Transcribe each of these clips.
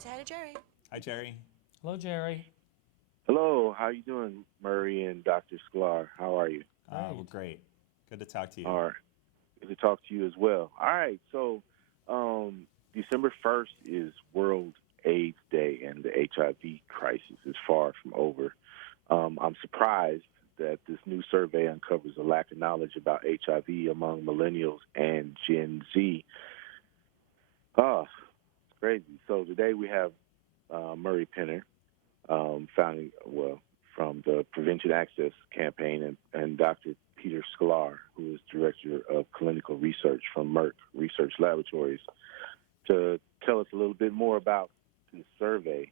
say hi to Jerry. Hi, Jerry. Hello, Jerry. Hello, how you doing, Murray and Dr. Sklar? How are you? Well, Great. great. Good to talk to you. All right, good to talk to you as well. All right, so December 1st is World AIDS Day, and the HIV crisis is far from over. I'm surprised that this new survey uncovers a lack of knowledge about HIV among millennials and Gen Z. Oh, it's crazy. So today we have Murray Penner, from the Prevention Access Campaign, and Dr. Peter Sklar, who is Director of Clinical Research from Merck Research Laboratories, to tell us a little bit more about this survey.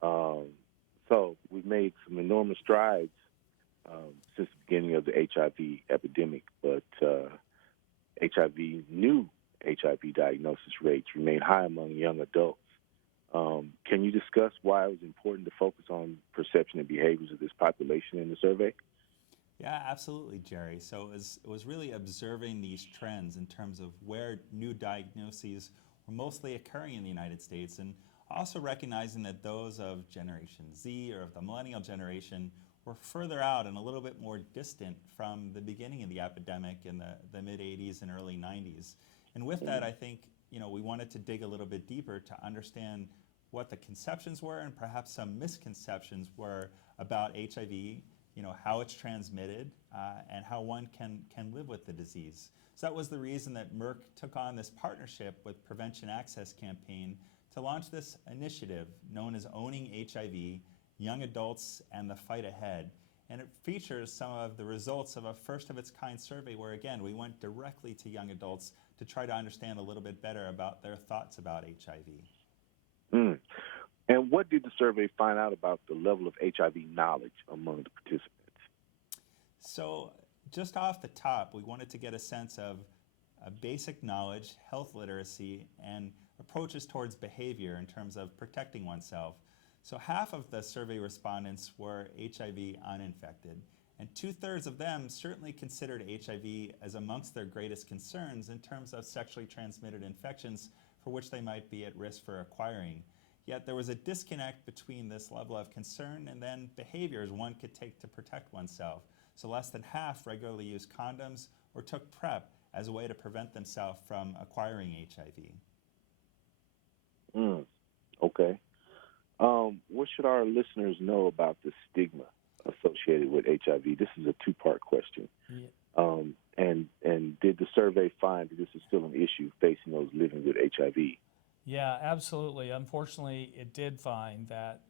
So we've made some enormous strides since the beginning of the HIV epidemic, but new HIV diagnosis rates remain high among young adults. Can you discuss why it was important to focus on perception and behaviors of this population in the survey? Yeah, absolutely, Jerry. So it was really observing these trends in terms of where new diagnoses were mostly occurring in the United States, and also recognizing that those of Generation Z or of the millennial generation were further out and a little bit more distant from the beginning of the epidemic in the mid-'80s and early '90s. And with that, I think we wanted to dig a little bit deeper to understand what the conceptions were and perhaps some misconceptions were about HIV, how it's transmitted, and how one can live with the disease. So that was the reason that Merck took on this partnership with Prevention Access Campaign to launch this initiative known as Owning HIV, Young Adults and the Fight Ahead. And it features some of the results of a first-of-its-kind survey where, again, we went directly to young adults to try to understand a little bit better about their thoughts about HIV. Mm. And what did the survey find out about the level of HIV knowledge among the participants? So just off the top, we wanted to get a sense of basic knowledge, health literacy, and approaches towards behavior in terms of protecting oneself. So half of the survey respondents were HIV uninfected, and 2/3 of them certainly considered HIV as amongst their greatest concerns in terms of sexually transmitted infections for which they might be at risk for acquiring. Yet there was a disconnect between this level of concern and then behaviors one could take to protect oneself. So less than half regularly used condoms or took PrEP as a way to prevent themselves from acquiring HIV. Okay. What should our listeners know about the stigma associated with HIV? This is a two-part question. Yeah. And did the survey find that this is still an issue facing those living with HIV? Yeah, absolutely. Unfortunately, it did find that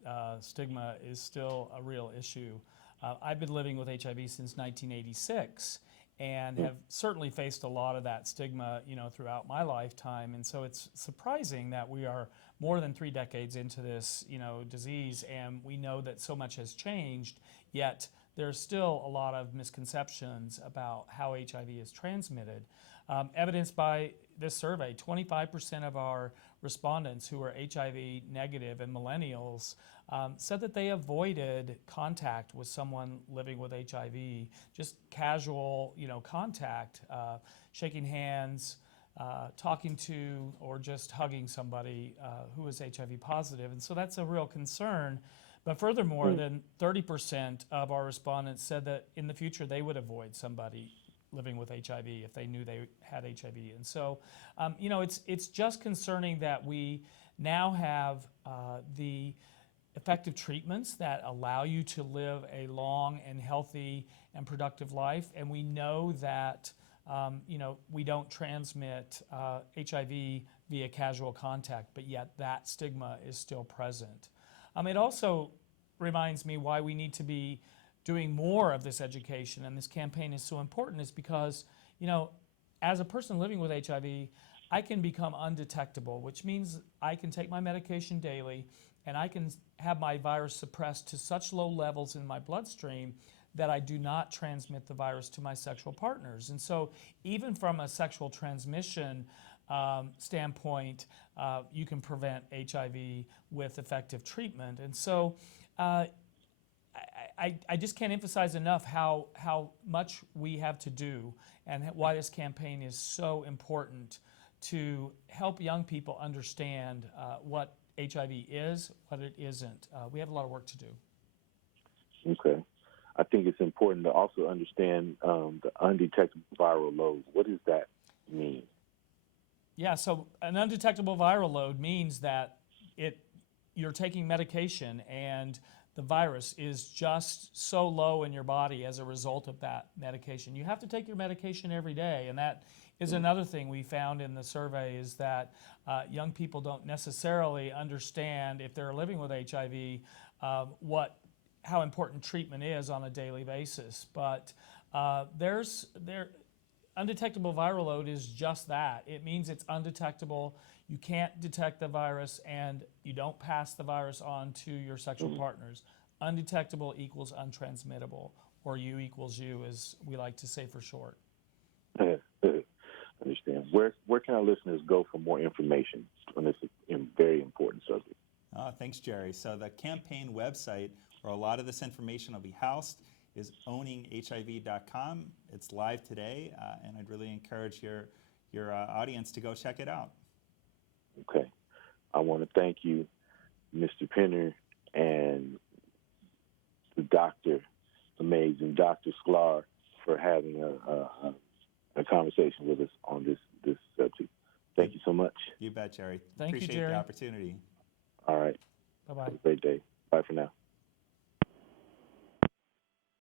stigma is still a real issue. I've been living with HIV since 1986 and have certainly faced a lot of that stigma, throughout my lifetime. And so it's surprising that we are more than 3 decades into this, disease, and we know that so much has changed, yet there's still a lot of misconceptions about how HIV is transmitted. Evidenced by this survey, 25% of our respondents who are HIV negative and millennials said that they avoided contact with someone living with HIV, just casual, contact, shaking hands, talking to, or just hugging somebody who is HIV positive. And so that's a real concern. But furthermore, then 30% of our respondents said that in the future they would avoid somebody living with HIV if they knew they had HIV. And so, it's just concerning that we now have the effective treatments that allow you to live a long and healthy and productive life. And we know that, we don't transmit HIV via casual contact, but yet that stigma is still present. It also reminds me why we need to be doing more of this education, and this campaign is so important, is because, as a person living with HIV, I can become undetectable, which means I can take my medication daily and I can have my virus suppressed to such low levels in my bloodstream that I do not transmit the virus to my sexual partners. And so even from a sexual transmission standpoint, you can prevent HIV with effective treatment. And so I just can't emphasize enough how much we have to do and why this campaign is so important to help young people understand what HIV is, what it isn't. We have a lot of work to do. Okay. I think it's important to also understand the undetectable viral load. What does that mean? Yeah, so an undetectable viral load means that you're taking medication and the virus is just so low in your body as a result of that medication. You have to take your medication every day, and that is another thing we found in the survey is that young people don't necessarily understand, if they're living with HIV, how important treatment is on a daily basis. But undetectable viral load is just that. It means it's undetectable. You can't detect the virus, and you don't pass the virus on to your sexual partners. Undetectable equals untransmittable, or U equals U, as we like to say for short. Understand. Where can our listeners go for more information on this very important subject? Thanks, Jerry. So the campaign website where a lot of this information will be housed is owninghiv.com. It's live today, and I'd really encourage your audience to go check it out. Okay. I want to thank you, Mr. Penner, and the doctor, amazing Dr. Sklar, for having a conversation with us on this subject. Thank you so much. You bet, Jerry. Thank you, Appreciate Jerry. the opportunity. All right. Bye-bye. Have a great day. Bye for now.